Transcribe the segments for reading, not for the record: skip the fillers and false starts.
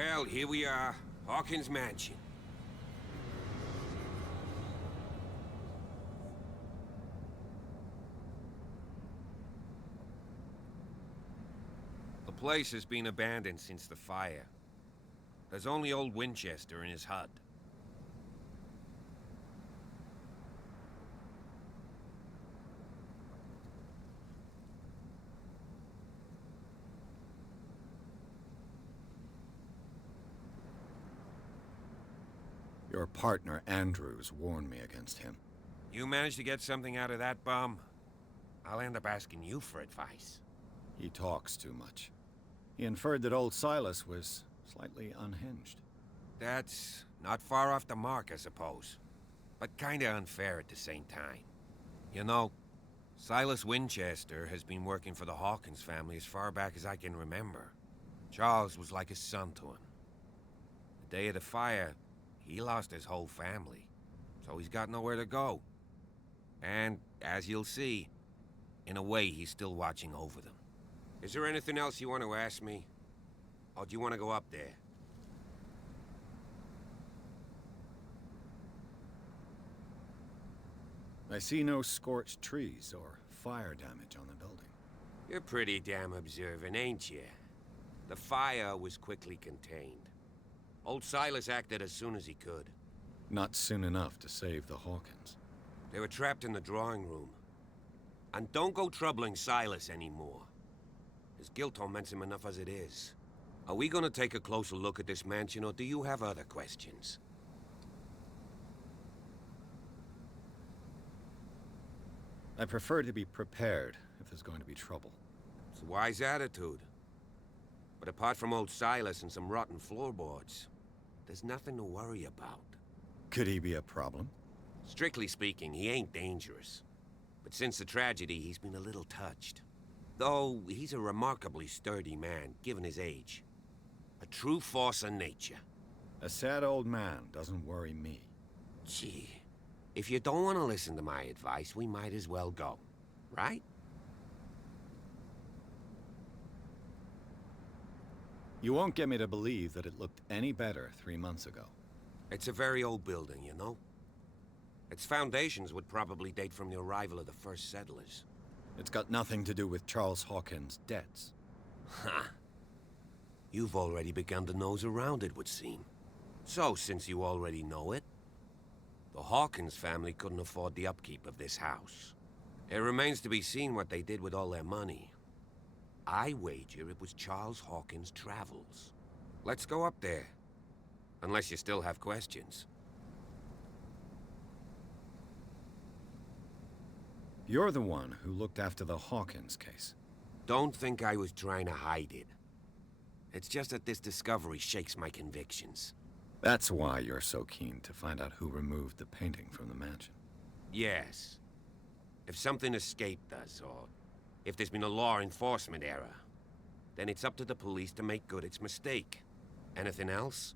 Well, here we are. Hawkins Mansion. The place has been abandoned since the fire. There's only old Winchester in his hut. Your partner, Andrews, warned me against him. You managed to get something out of that bum? I'll end up asking you for advice. He talks too much. He inferred that old Silas was slightly unhinged. That's not far off the mark, I suppose. But kinda unfair at the same time. You know, Silas Winchester has been working for the Hawkins family as far back as I can remember. Charles was like a son to him. The day of the fire, he lost his whole family, so he's got nowhere to go. And, as you'll see, in a way he's still watching over them. Is there anything else you want to ask me? Or do you want to go up there? I see no scorched trees or fire damage on the building. You're pretty damn observant, ain't you? The fire was quickly contained. Old Silas acted as soon as he could. Not soon enough to save the Hawkins. They were trapped in the drawing room. And don't go troubling Silas anymore. His guilt torments him enough as it is. Are we gonna take a closer look at this mansion, or do you have other questions? I prefer to be prepared if there's going to be trouble. It's a wise attitude. But apart from old Silas and some rotten floorboards, there's nothing to worry about. Could he be a problem? Strictly speaking, he ain't dangerous. But since the tragedy, he's been a little touched. Though, he's a remarkably sturdy man, given his age. A true force of nature. A sad old man doesn't worry me. Gee, if you don't want to listen to my advice, we might as well go. Right? You won't get me to believe that it looked any better 3 months ago. It's a very old building, you know? Its foundations would probably date from the arrival of the first settlers. It's got nothing to do with Charles Hawkins' debts. Ha! You've already begun to nose around, it would seem. So, since you already know it, the Hawkins family couldn't afford the upkeep of this house. It remains to be seen what they did with all their money. I wager it was Charles Hawkins' travels. Let's go up there. Unless you still have questions. You're the one who looked after the Hawkins case. Don't think I was trying to hide it. It's just that this discovery shakes my convictions. That's why you're so keen to find out who removed the painting from the mansion. Yes. If something escaped us, or if there's been a law enforcement error, then it's up to the police to make good its mistake. Anything else?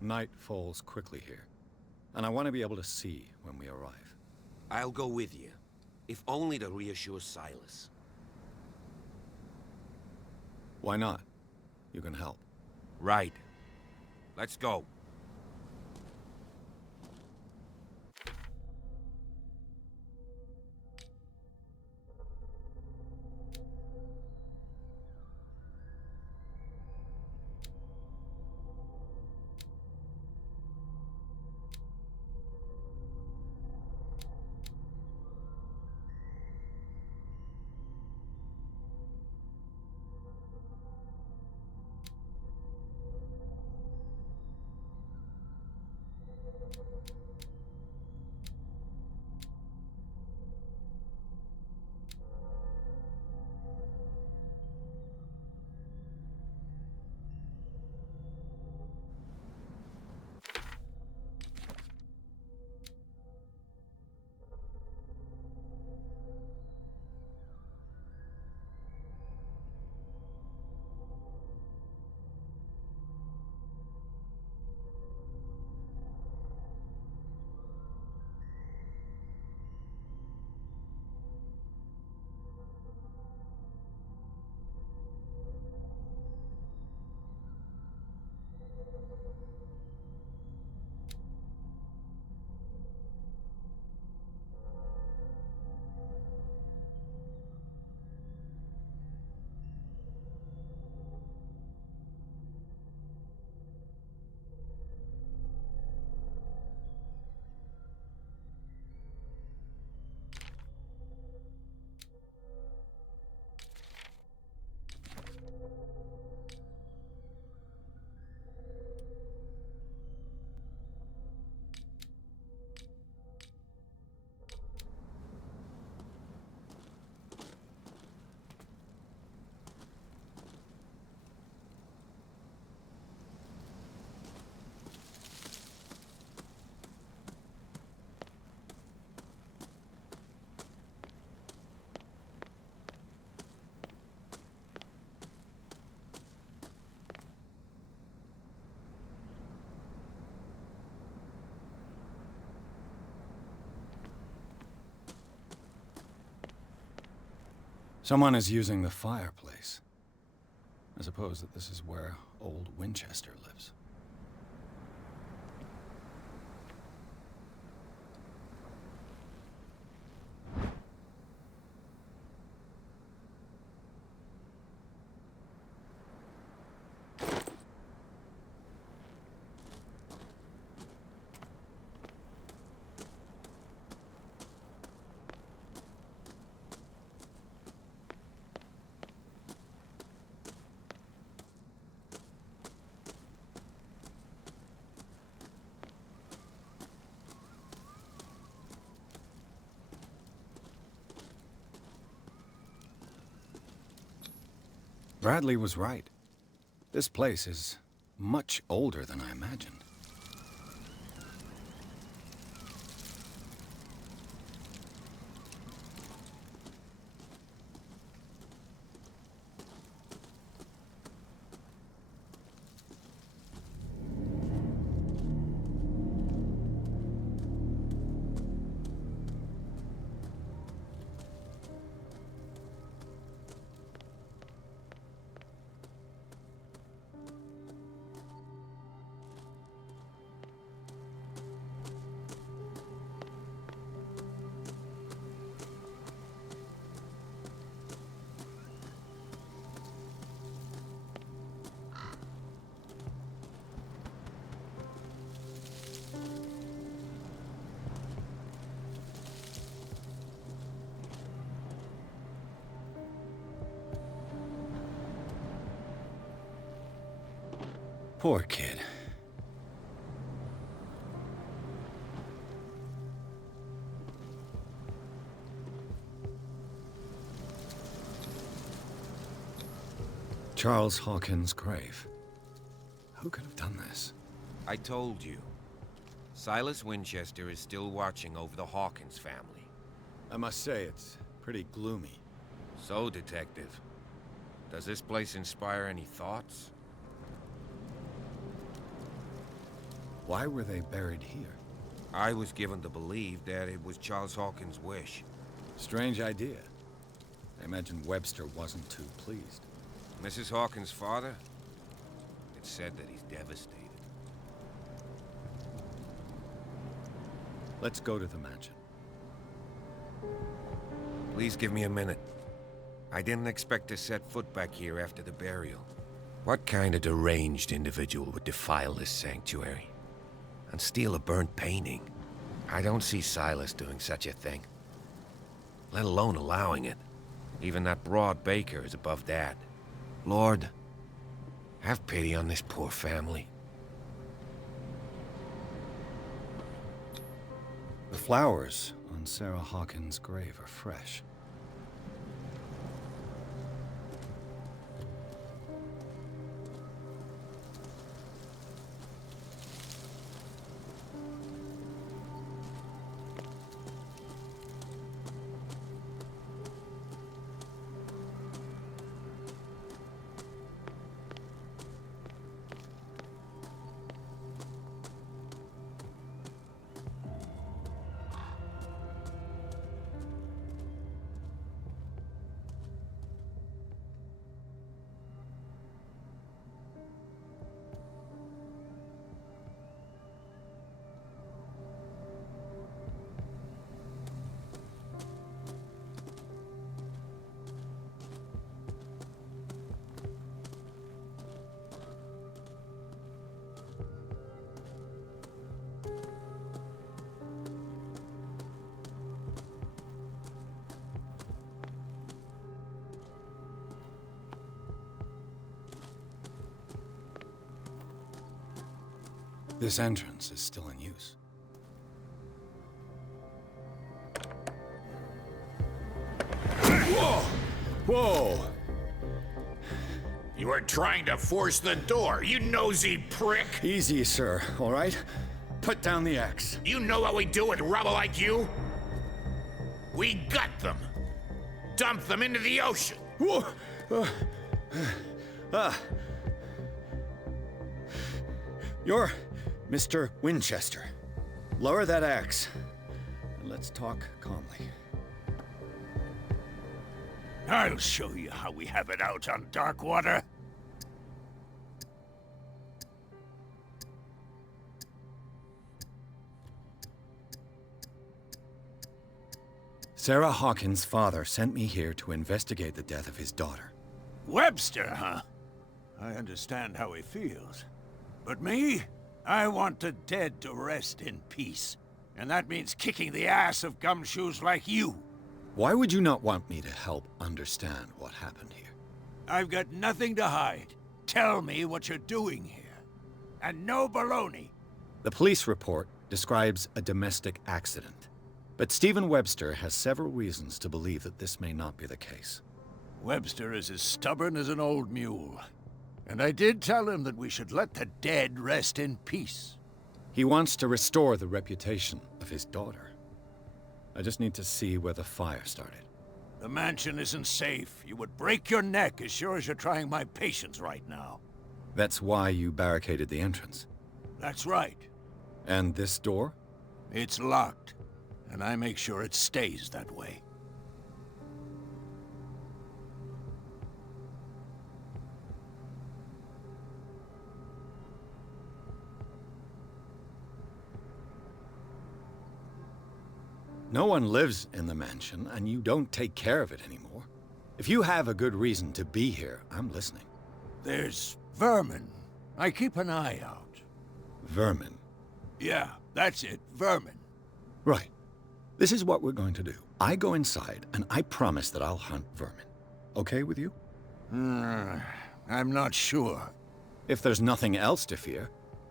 Night falls quickly here, and I want to be able to see when we arrive. I'll go with you, if only to reassure Silas. Why not? You can help. Right. Let's go. Someone is using the fireplace. I suppose that this is where old Winchester lives. Bradley was right. This place is much older than I imagined. Poor kid. Charles Hawkins' grave. Who could have done this? I told you. Silas Winchester is still watching over the Hawkins family. I must say, it's pretty gloomy. So, Detective, does this place inspire any thoughts? Why were they buried here? I was given to believe that it was Charles Hawkins' wish. Strange idea. I imagine Webster wasn't too pleased. Mrs. Hawkins' father? It's said that he's devastated. Let's go to the mansion. Please give me a minute. I didn't expect to set foot back here after the burial. What kind of deranged individual would defile this sanctuary? And steal a burnt painting? I don't see Silas doing such a thing. Let alone allowing it. Even that broad baker is above that. Lord, have pity on this poor family. The flowers on Sarah Hawkins' grave are fresh. This entrance is still in use. Whoa! Whoa! You were trying to force the door, you nosy prick! Easy, sir, all right? Put down the axe. You know what we do with rubble like you? We gut them. Dump them into the ocean. Whoa! You're Mr. Winchester. Lower that axe, and let's talk calmly. I'll show you how we have it out on Darkwater. Sarah Hawkins' father sent me here to investigate the death of his daughter. Webster, huh? I understand how he feels. But me? I want the dead to rest in peace. And that means kicking the ass of gumshoes like you. Why would you not want me to help understand what happened here? I've got nothing to hide. Tell me what you're doing here. And no baloney. The police report describes a domestic accident. But Stephen Webster has several reasons to believe that this may not be the case. Webster is as stubborn as an old mule. And I did tell him that we should let the dead rest in peace. He wants to restore the reputation of his daughter. I just need to see where the fire started. The mansion isn't safe. You would break your neck as sure as you're trying my patience right now. That's why you barricaded the entrance. That's right. And this door? It's locked. And I make sure it stays that way. No one lives in the mansion, and you don't take care of it anymore. If you have a good reason to be here, I'm listening. There's vermin. I keep an eye out. Vermin? Yeah, that's it, vermin. Right. This is what we're going to do. I go inside, and I promise that I'll hunt vermin. Okay with you? I'm not sure. If there's nothing else to fear,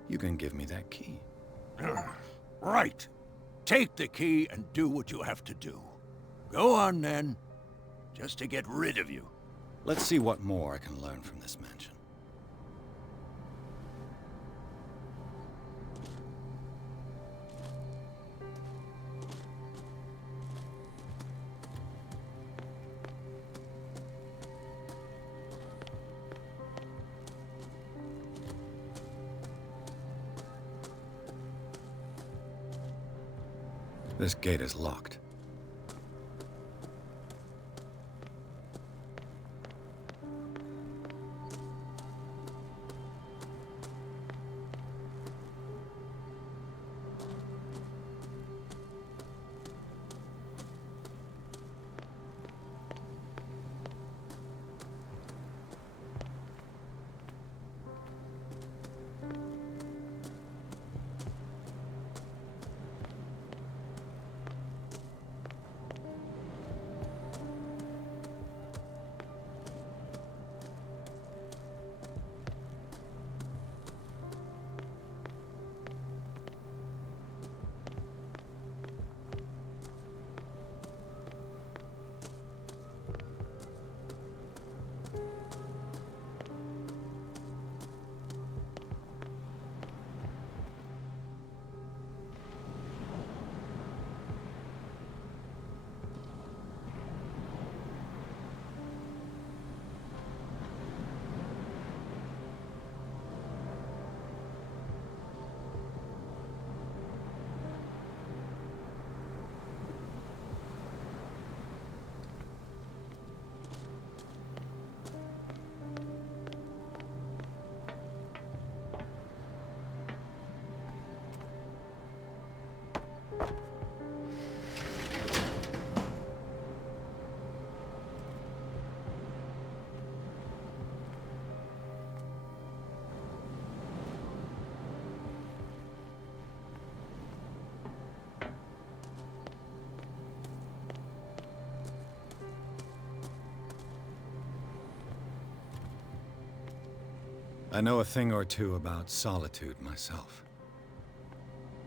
you can give me that key. Right. Take the key and do what you have to do. Go on, then. Just to get rid of you. Let's see what more I can learn from this mansion. This gate is locked. I know a thing or two about solitude myself.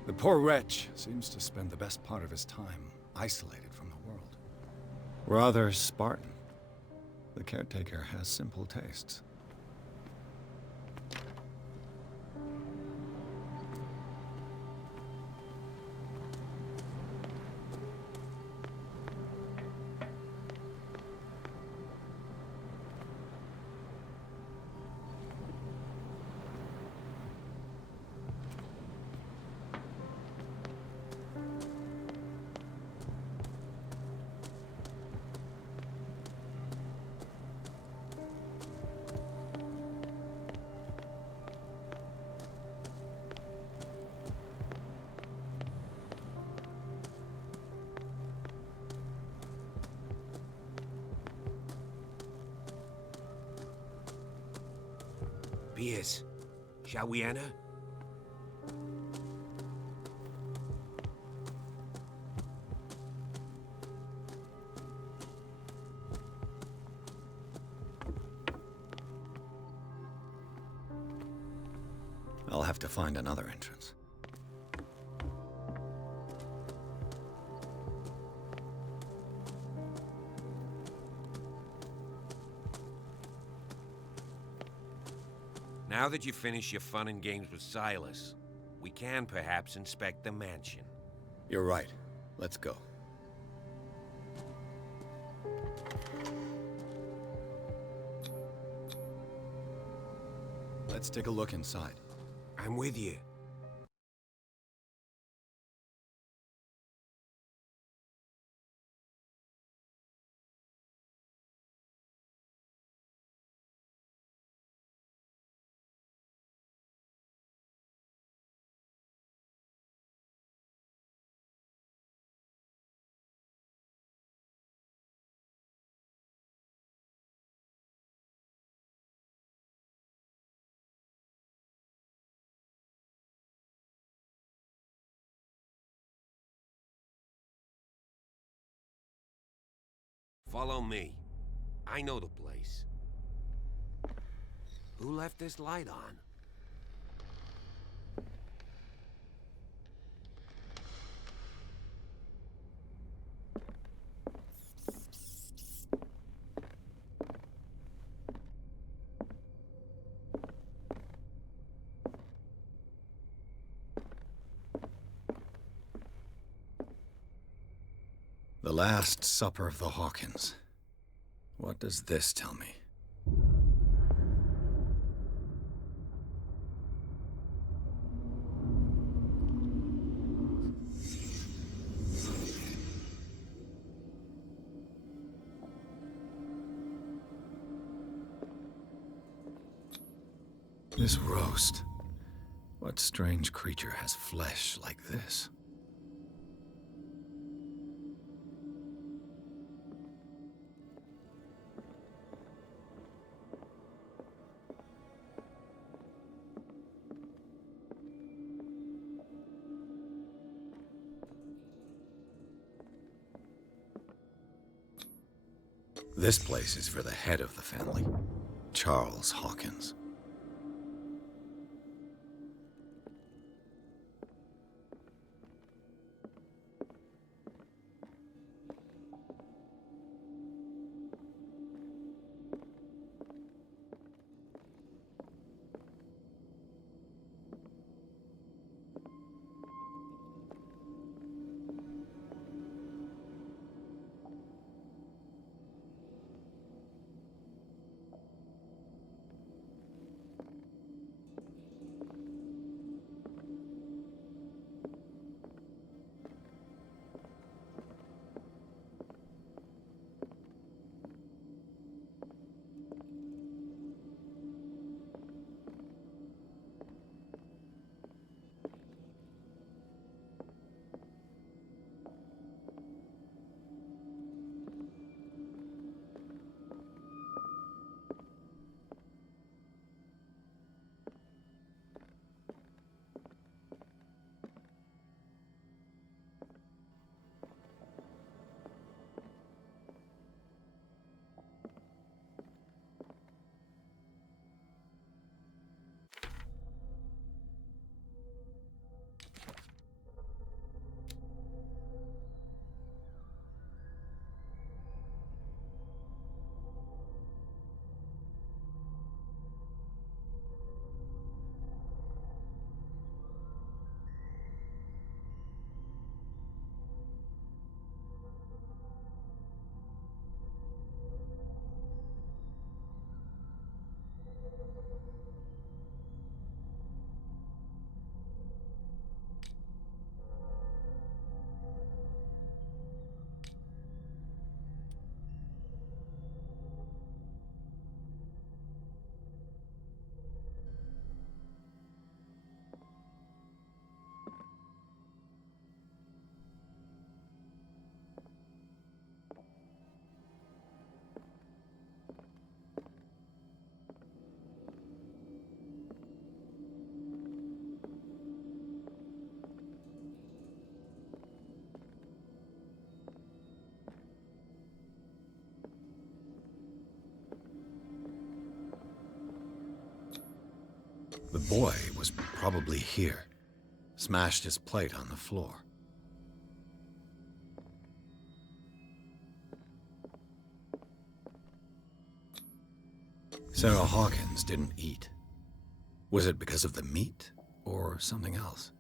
The poor wretch seems to spend the best part of his time isolated from the world. Rather Spartan. The caretaker has simple tastes. appears. Shall we enter? I'll have to find another entrance. Now that you've finished your fun and games with Silas, we can perhaps inspect the mansion. You're right. Let's go. Let's take a look inside. I'm with you. Follow me. I know the place. Who left this light on? The Last Supper of the Hawkins. What does this tell me? This roast. What strange creature has flesh like this? This place is for the head of the family, Charles Hawkins. boy was probably here. Smashed his plate on the floor. Sarah Hawkins didn't eat. Was it because of the meat, or something else?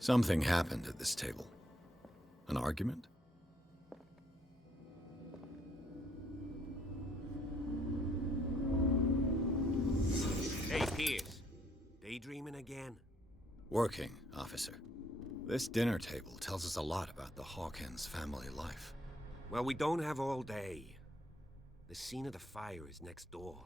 Something happened at this table. An argument? Hey, Pierce. Daydreaming again? Working, officer. This dinner table tells us a lot about the Hawkins family life. Well, we don't have all day. The scene of the fire is next door.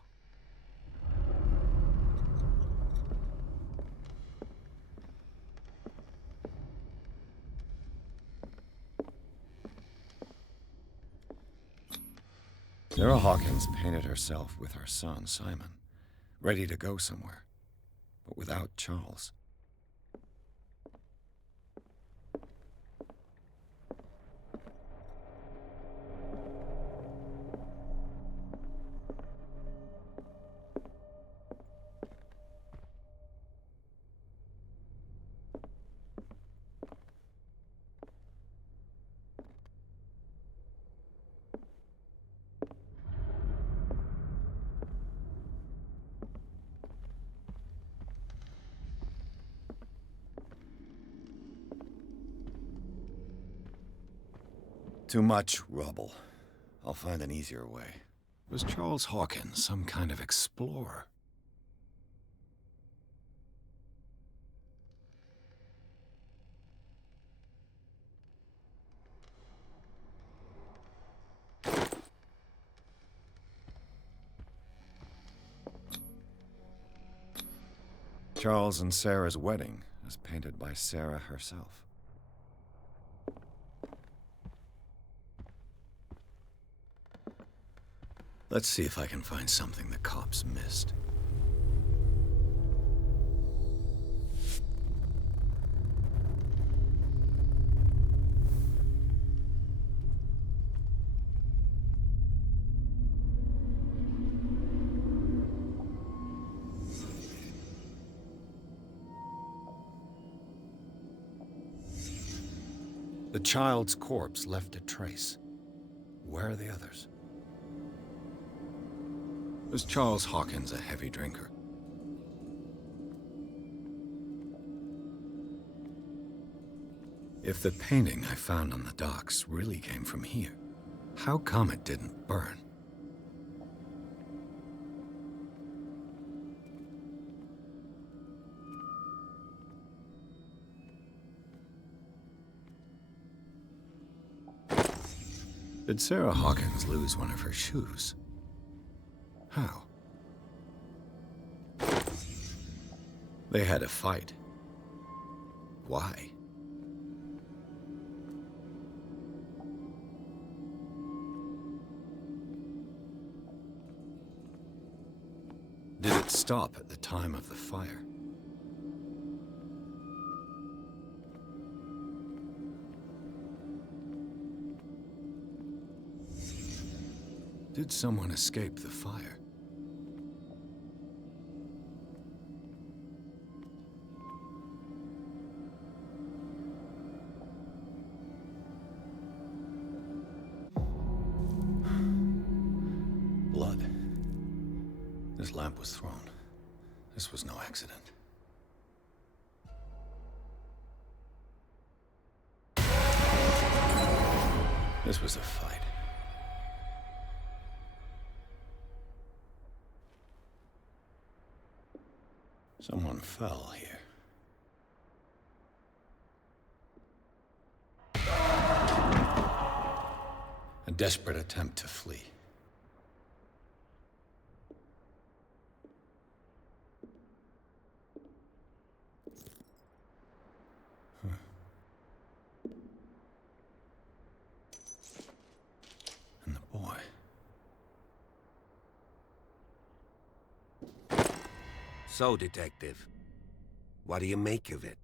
Sarah Hawkins painted herself with her son, Simon, ready to go somewhere, but without Charles. Too much rubble. I'll find an easier way. Was Charles Hawkins some kind of explorer? Charles and Sarah's wedding, as painted by Sarah herself. Let's see if I can find something the cops missed. The child's corpse left a trace. Where are the others? Was Charles Hawkins a heavy drinker? If the painting I found on the docks really came from here, how come it didn't burn? Did Sarah Hawkins lose one of her shoes? How? They had a fight. Why? Did it stop at the time of the fire? Did someone escape the fire? Blood. This lamp was thrown. This was no accident. This was a fight. Someone fell here. A desperate attempt to flee. And the boy. So, Detective, what do you make of it?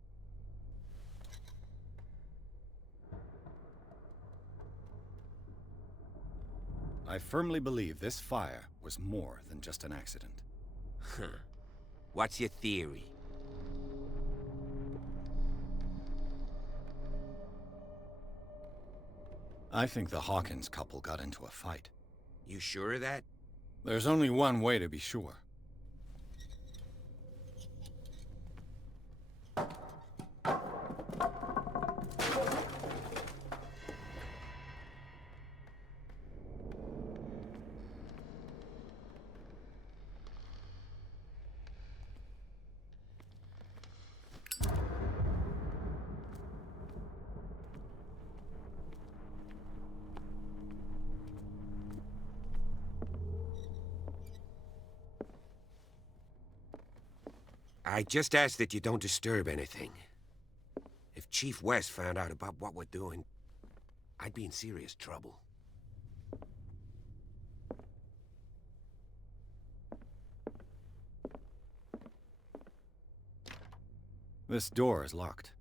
I firmly believe this fire was more than just an accident. What's your theory? I think the Hawkins couple got into a fight. You sure of that? There's only one way to be sure. I just ask that you don't disturb anything. If Chief West found out about what we're doing, I'd be in serious trouble. This door is locked.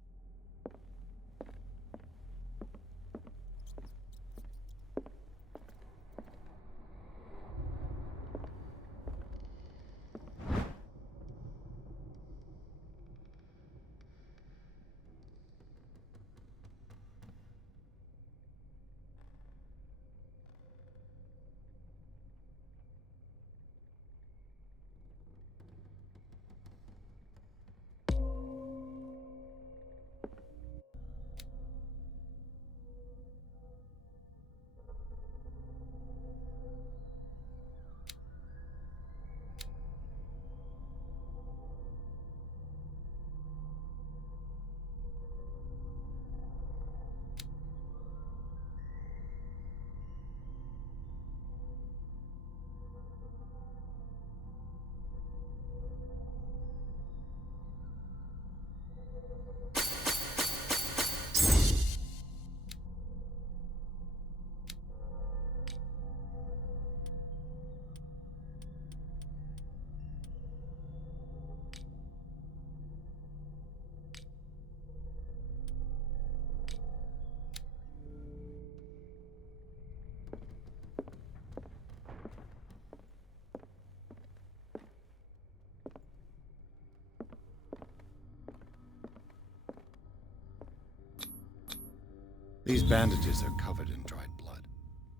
These bandages are covered in dried blood.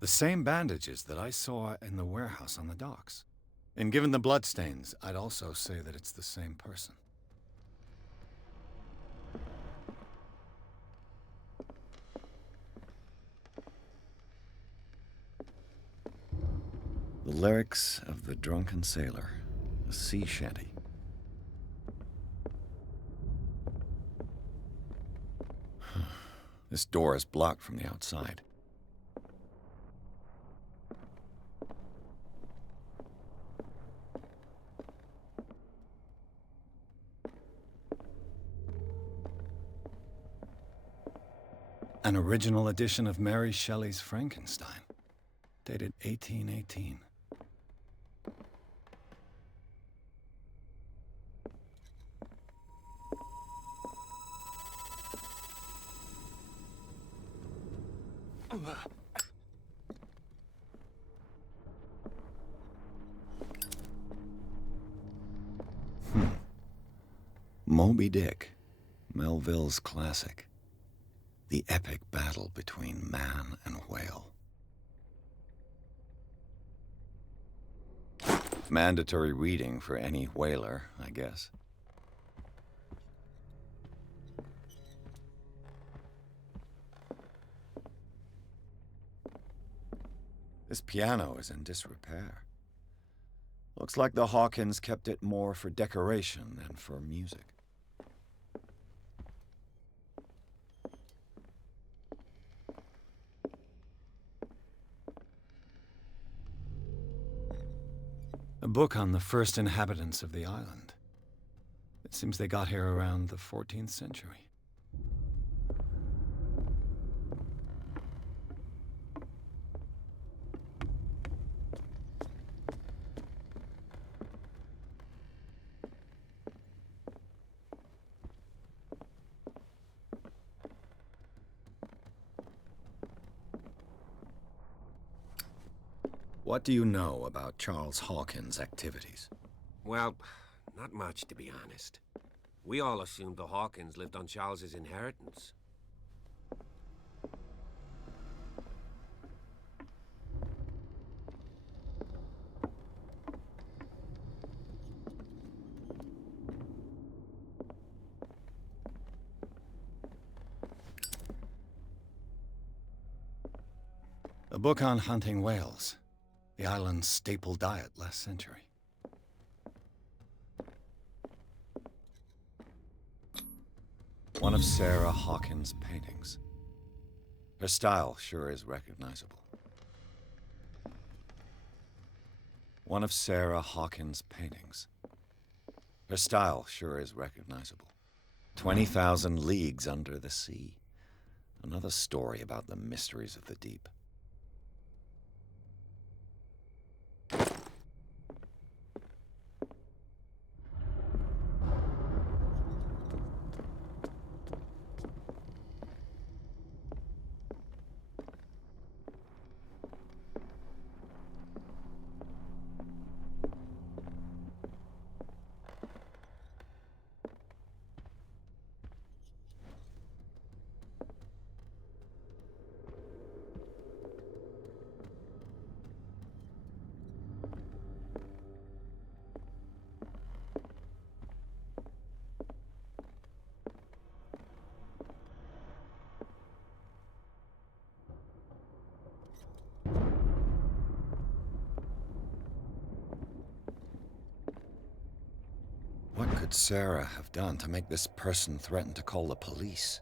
The same bandages that I saw in the warehouse on the docks. And given the bloodstains, I'd also say that it's the same person. The lyrics of the drunken sailor, a sea shanty. This door is blocked from the outside. An original edition of Mary Shelley's Frankenstein, dated 1818. Moby Dick, Melville's classic. The epic battle between man and whale. Mandatory reading for any whaler, I guess. This piano is in disrepair. Looks like the Hawkins kept it more for decoration than for music. A book on the first inhabitants of the island. It seems they got here around the 14th century. What do you know about Charles Hawkins' activities? Well, not much, to be honest. We all assumed the Hawkins lived on Charles's inheritance. A book on hunting whales. The island's staple diet last century. One of Sarah Hawkins' paintings. Her style sure is recognizable. One of Sarah Hawkins' paintings. Her style sure is recognizable. 20,000 Leagues Under the Sea. Another story about the mysteries of the deep. What could Sarah have done to make this person threaten to call the police?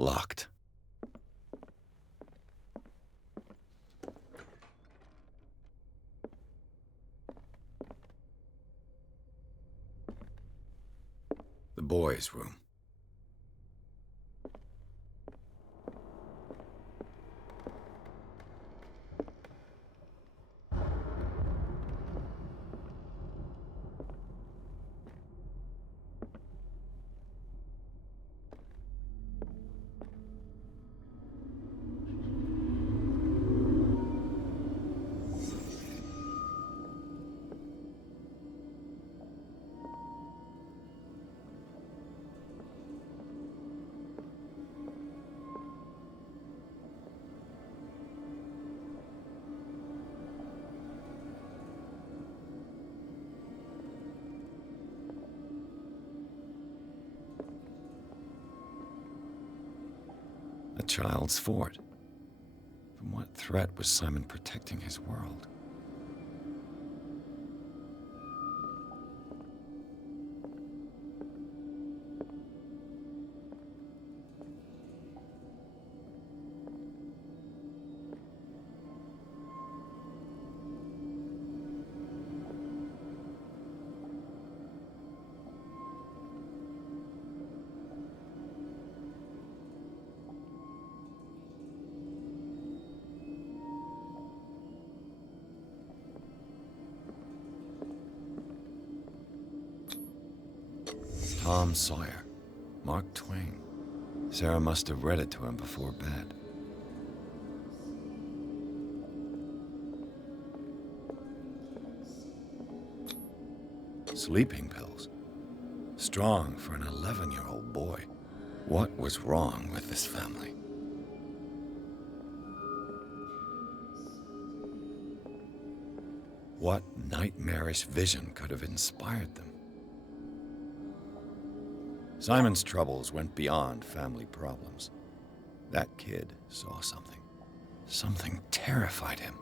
Locked. The boys' room. A child's fort. From what threat was Simon protecting his world? Tom Sawyer. Mark Twain. Sarah must have read it to him before bed. Sleeping pills. Strong for an 11-year-old boy. What was wrong with this family? What nightmarish vision could have inspired them? Simon's troubles went beyond family problems. That kid saw something. Something terrified him.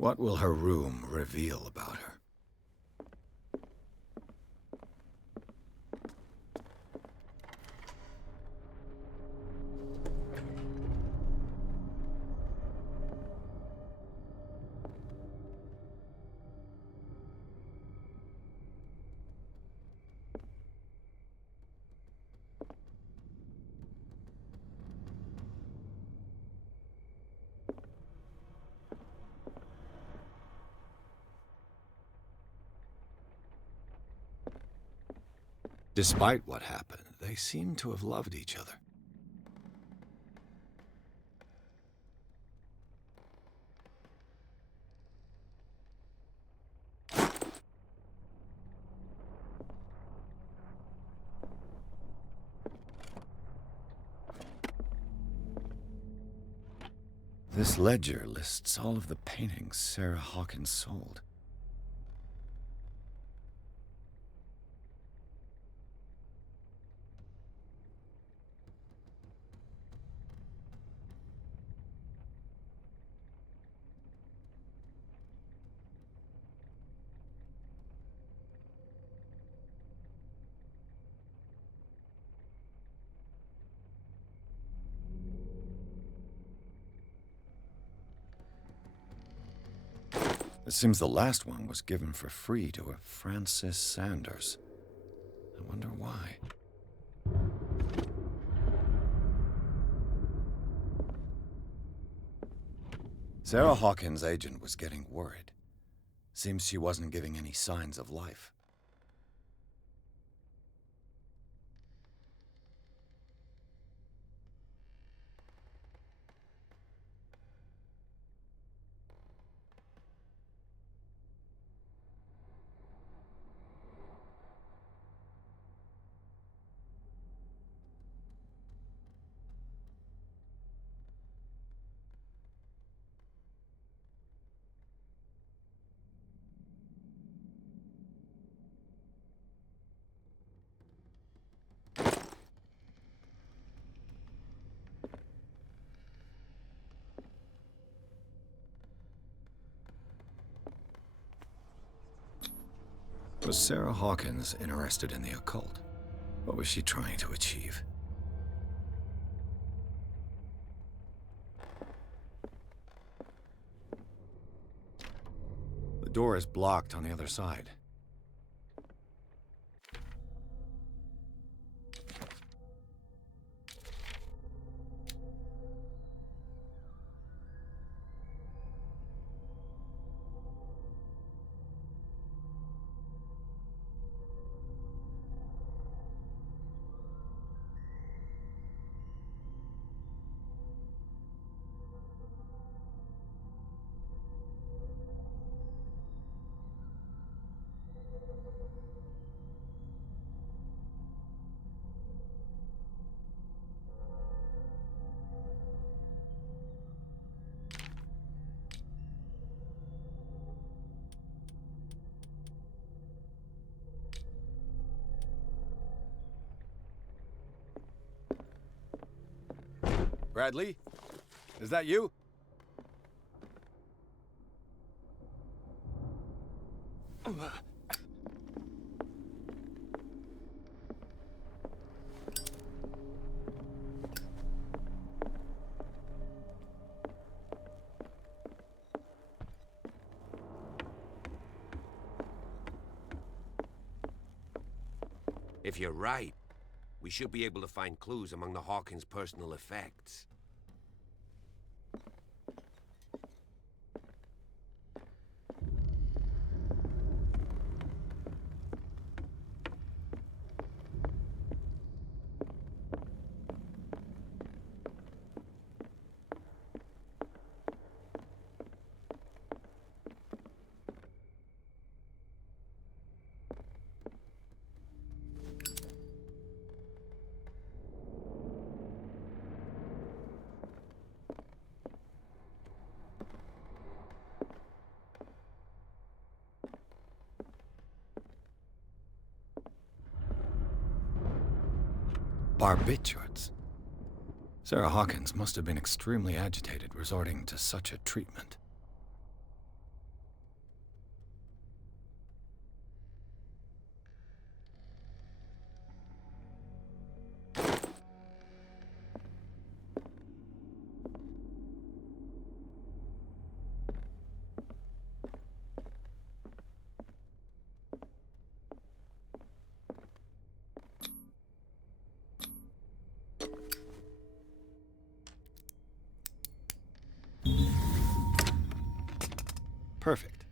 What will her room reveal about her? Despite what happened, they seem to have loved each other. This ledger lists all of the paintings Sarah Hawkins sold. It seems the last one was given for free to a Francis Sanders. I wonder why. Sarah Hawkins' agent was getting worried. Seems she wasn't giving any signs of life. Was Sarah Hawkins interested in the occult? What was she trying to achieve? The door is blocked on the other side. Bradley? Is that you? If you're right, we should be able to find clues among the Hawkins' personal effects. Barbiturates. Sarah Hawkins must have been extremely agitated, resorting to such a treatment. Perfect.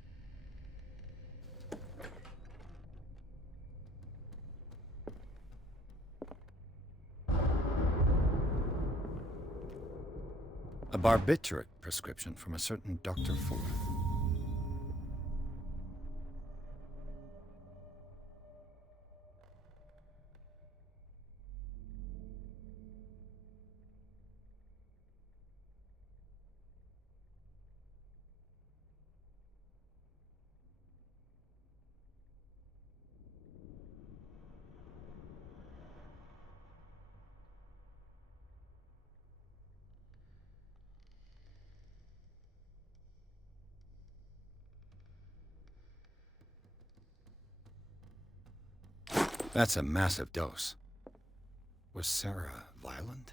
A barbiturate prescription from a certain Dr. Ford. That's a massive dose. Was Sarah violent?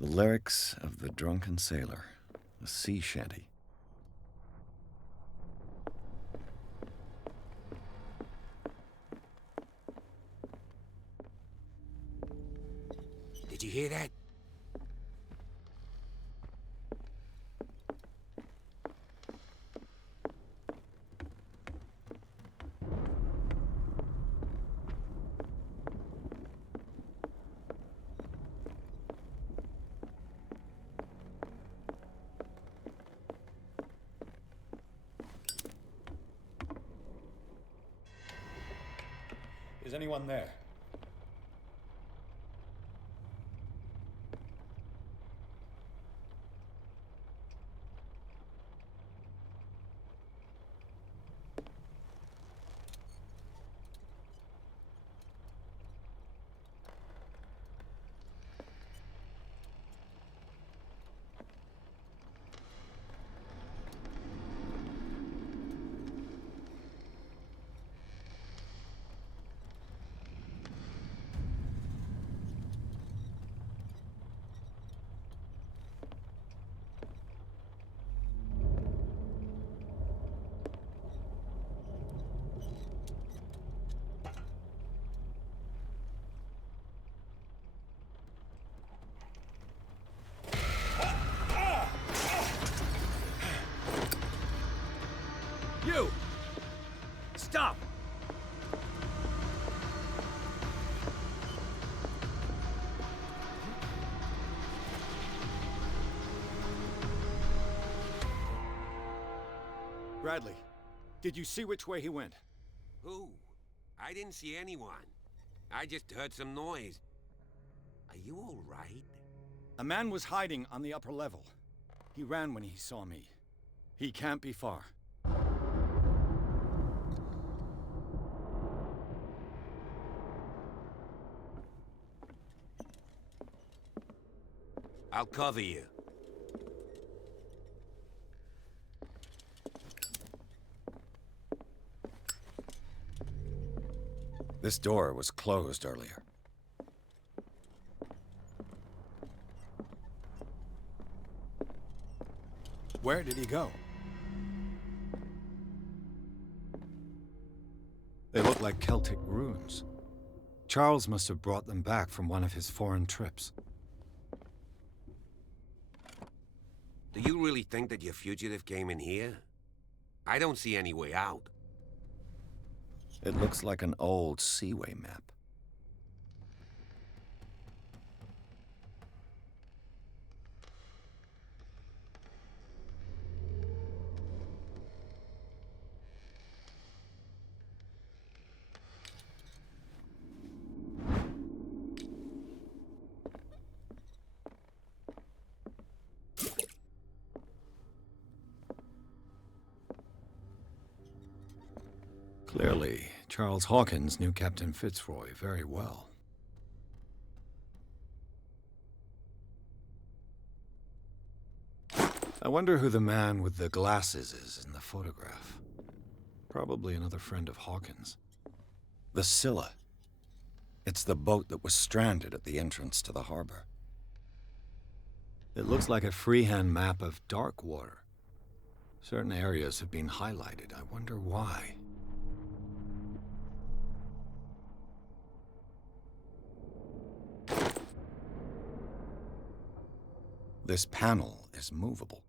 The lyrics of the drunken sailor, a sea shanty. Did you hear that? Is anyone there? You! Stop! Bradley, did you see which way he went? Who? I didn't see anyone. I just heard some noise. Are you all right? A man was hiding on the upper level. He ran when he saw me. He can't be far. I'll cover you. This door was closed earlier. Where did he go? They look like Celtic runes. Charles must have brought them back from one of his foreign trips. Do you really think that your fugitive came in here? I don't see any way out. It looks like an old seaway map. Clearly, Charles Hawkins knew Captain Fitzroy very well. I wonder who the man with the glasses is in the photograph. Probably another friend of Hawkins. The Scylla. It's the boat that was stranded at the entrance to the harbor. It looks like a freehand map of dark water. Certain areas have been highlighted. I wonder why. This panel is movable.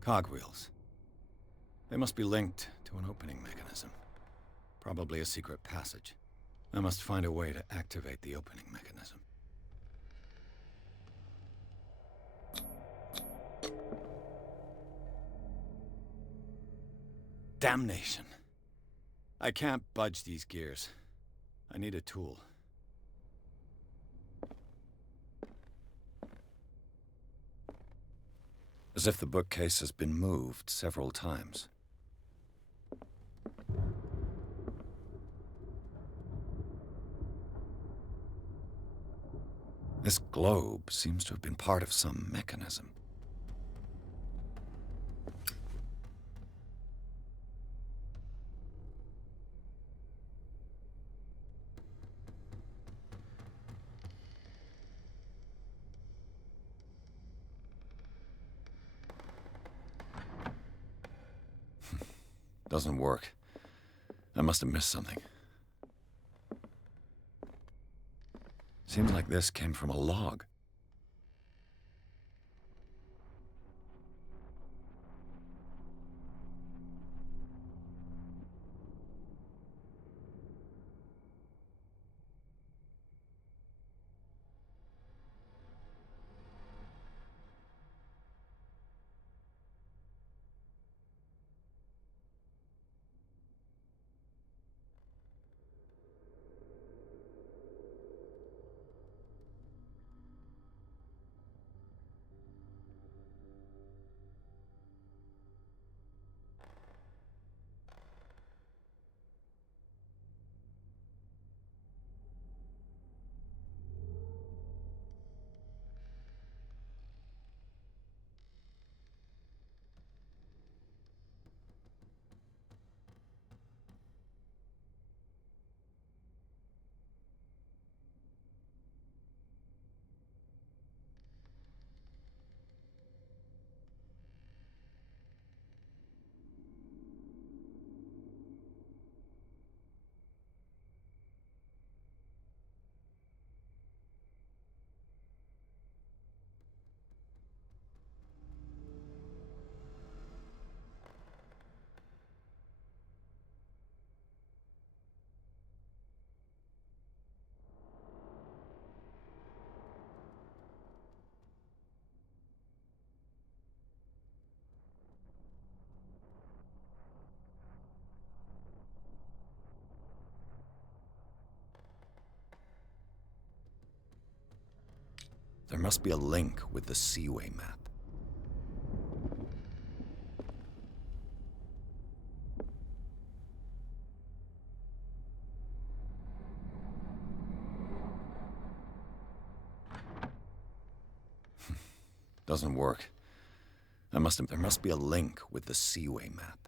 Cogwheels. They must be linked to an opening mechanism. Probably a secret passage. I must find a way to activate the opening mechanism. Damnation. I can't budge these gears. I need a tool. As if the bookcase has been moved several times. This globe seems to have been part of some mechanism. Doesn't work. I must have missed something. Seems like this came from a log. There must be a link with the Seaway map. Doesn't work. There must be a link with the Seaway map.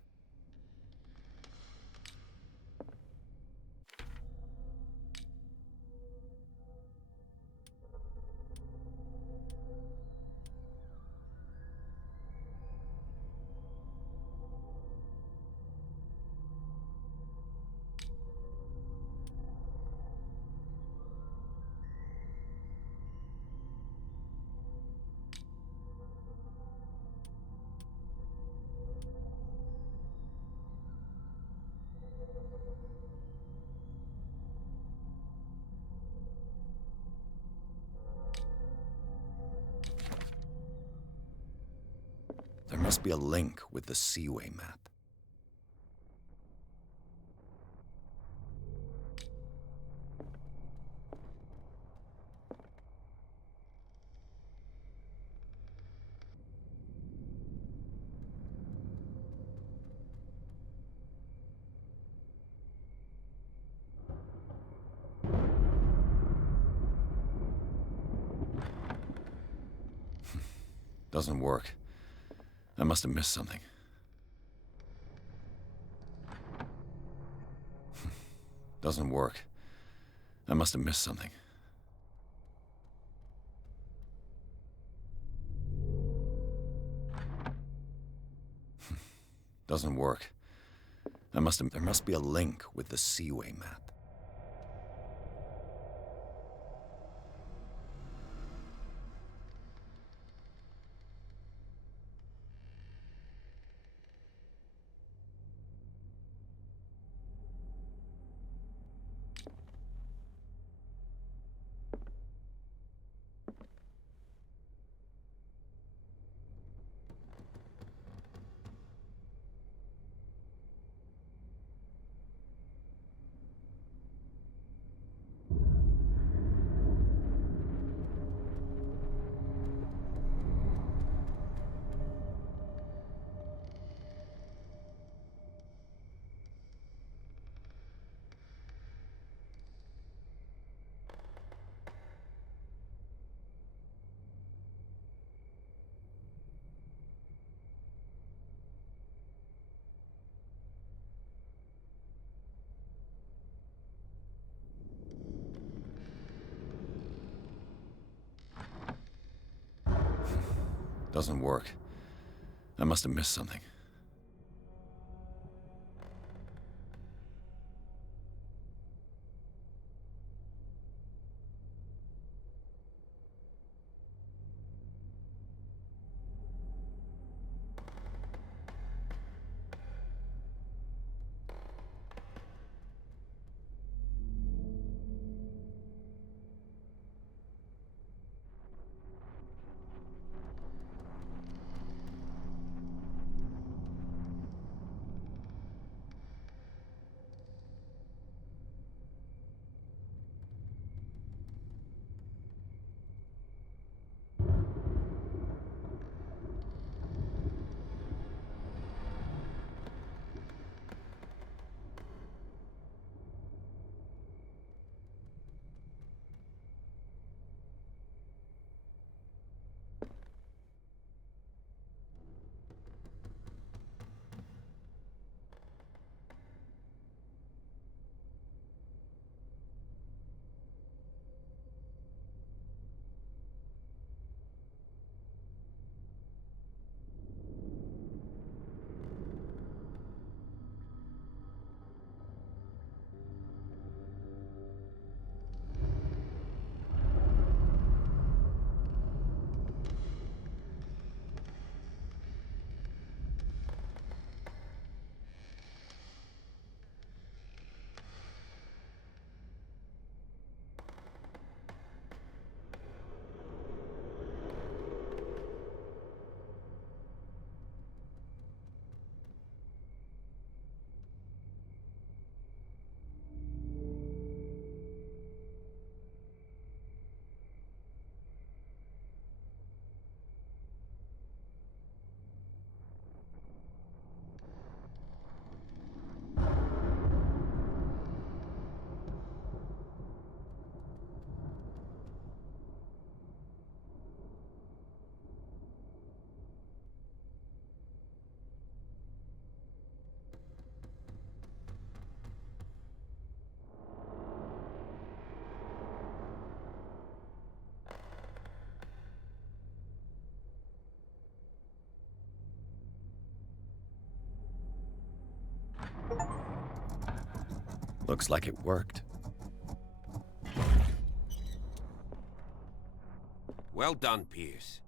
There must be a link with the Seaway map. Doesn't work. I must have missed something. Doesn't work. I must have missed something. Doesn't work. There must be a link with the Seaway map. Doesn't work. I must have missed something. Looks like it worked. Well done, Pierce.